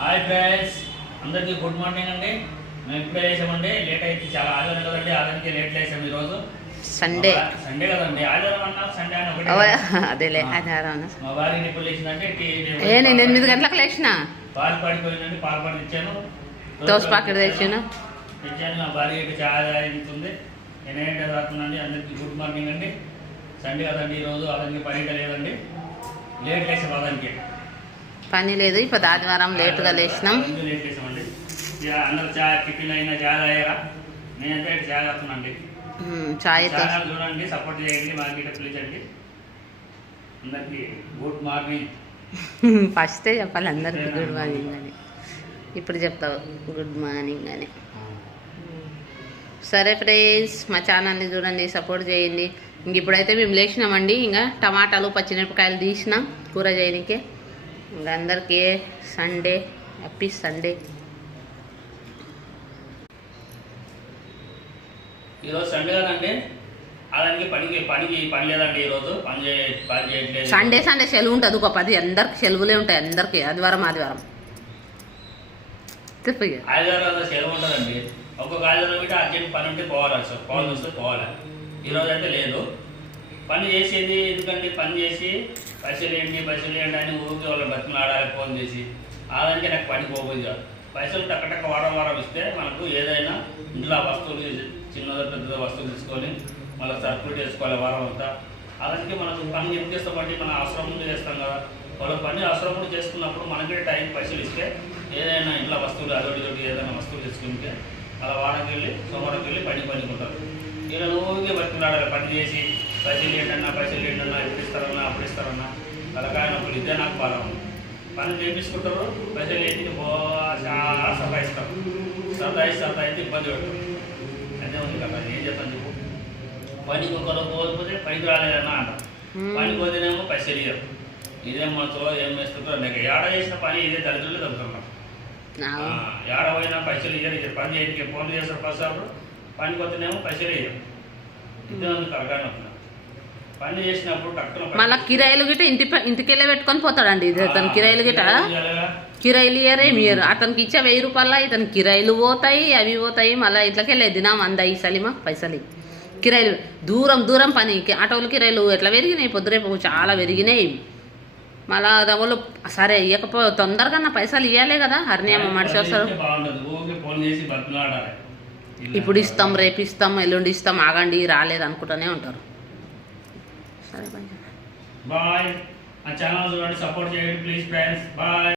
Hi friends, అందరికీ good morning అండి. మేము ఇప్పుడే వేసామండి. లేట్ అయితే చాలా ఆదివారం కదండి, ఆదివారానికి లేట్ వేసాము ఈరోజు. సండే కదండి, ఆదివారం అన్నా సండే అని ఒకటి అదేలే ఆదివారం. మా భార్య ఎప్పుడు లేచిందంటే నేను 8 గంటలకు లేచిన, పాలు పడిపోయిందండి. పాలు పడి తెచ్చాను, దోశ పాకెట్ తెచ్చాను. మా భార్యకి చాలా అవుతుంది. నేనేంటి రాస్తున్నాండి. అందరికీ గుడ్ మార్నింగ్ అండి. సండే కదండి ఈరోజు, అతనికి పని లేదండి. లేట్ వేసాం, అతనికి పని లేదు. ఇప్పుడు ఆదివారం లేటుగా లేచినాం. లేట్ వేసామండి. అందరూ చాయ్ టిఫిన్ అయినా చాయ్ తాగారా? నేనంటే చాయ్ తాగుతున్నాండి. చాయ్ చూడండి, సపోర్ట్ చేయండి, మార్కెట్ పిలిచండి. అందరికి గుడ్ మార్నింగ్. ఫస్టే చెప్పాలి అందరికి గుడ్ మార్నింగ్ అని. ఇప్పుడు చెప్తావు గుడ్ మార్నింగ్ అని. సరే ఫ్రెండ్స్, మా ఛానల్ని చూడండి, సపోర్ట్ చేయండి. ఇంక ఇప్పుడైతే మేము లేచినామండి. ఇంకా టమాటాలు పచ్చిమిరపకాయలు తీసినాం కూర చేయడానికి. ఇంకా అందరికీ సండే, హ్యాపీ సండే. ఈరోజు సండే కదండి, అలాగే పని లేదండి. ఈరోజు పని చేయట్లేదు. సండే సెలవు ఉంటుంది. ఒక 10 అందరికి సెలవులే ఉంటాయి. అందరికి ఆదివారం ఆదివారం సెలవు ఉంటుందండి. ఒక్కొక్క ఆదివారం బిడ్డ అర్జెంట్ పని ఉంటే పోవాలి వస్తే పోవాలి. ఈరోజు అయితే లేదు. పని చేసేది ఎందుకంటే పని చేసి పైసలు ఏంటి అని ఊరికి వాళ్ళ బతిమలు ఆడాలి ఫోన్ చేసి. అలాగే నాకు పని పోబోదు కాదు. పైసలు టక్క వారం ఇస్తే మనకు ఏదైనా ఇంట్లో వస్తువులు చిన్నదో పెద్దదో వస్తువులు తీసుకొని మళ్ళీ సరుకులు చేసుకోవాలి వారం అంతా. అలాగే మనకు పని ఏం చేస్తామంటే మన అవసరం ముందు చేస్తాం కదా. వాళ్ళ పని అవసరం ముందు చేసుకున్నప్పుడు మనకే టైం పైసలు ఇస్తే ఏదైనా ఇంట్లో వస్తువులు అదొకటి ఏదైనా వస్తువులు తీసుకుంటే అలా వారంకి వెళ్ళి సోమవారంకి వెళ్ళి పనికుంటారు. ఇలా నువ్వుగా బతిమలు ఆడాలి. పని చేసి పైసలు ఏంటన్నా అప్పుడు ఇస్తారన్నా అలాగా నప్పుడు ఇదే నాకు బాగా ఉంది. పని చేయించుకుంటారు, పైసలు ఏంటి చాలా సతాయిస్తారు. సతాయిస్తే ఇబ్బంది పెడతారు. అదే ఉంది కదా, ఏం చెప్తాను చెప్పు. పనికి ఒకరు పోకపోతే పనికి రాలేదన్నా అంట. పనికి పోతేనేమో పైసలు ఇయ్యరు. ఇదేం మనసులో ఏం వేస్తుంటారు. నాకు ఏడ చేసిన పని ఇదే దళితుల్లో దొరుకుతున్నారు. ఏడ పోయినా పైసలు ఇయ్యరు. పని చేయడానికి ఫోన్ చేస్తారు ప్రసాద్. పనికి పోతేనేమో పైసలు ఇయ్యరు. ఇదే ఉంది కలగానే పని చేసినప్పుడు మళ్ళీ కిరాయిలు గిట్ట ఇంటికెళ్ళే పెట్టుకొని పోతాడండి. ఇది అతను కిరాయిలు గిట్ట కిరాయిలు ఇయ్యరేమి ఇయ్యరు. అతనికి ఇచ్చే 1000 రూపాయల ఇతనికి కిరాయిలు పోతాయి, అవి పోతాయి. మళ్ళీ ఇట్లకి వెళ్ళే దినం 100 సలీమా పైసలు కిరాయిలు. దూరం పని ఆటోలు కిరాయిలు ఎట్లా పెరిగినాయి, పొద్దురేపు చాలా పెరిగినాయి. మళ్ళా వాళ్ళు సరే ఇవ్వకపో తొందరగా పైసలు ఇవ్వాలే కదా. హర్నియమ్మ మనిషి వస్తారు. ఇప్పుడు ఇస్తాం, రేపు ఇస్తాం, ఎల్లుండి ఇస్తాం, ఆగండి రాలేదు అనుకుంటూనే ఉంటారు. సరే బాయ్. బాయ్. ఆ ఛానల్ చూడండి, సపోర్ట్ చేయండి ప్లీజ్ ఫ్రెండ్స్. బాయ్.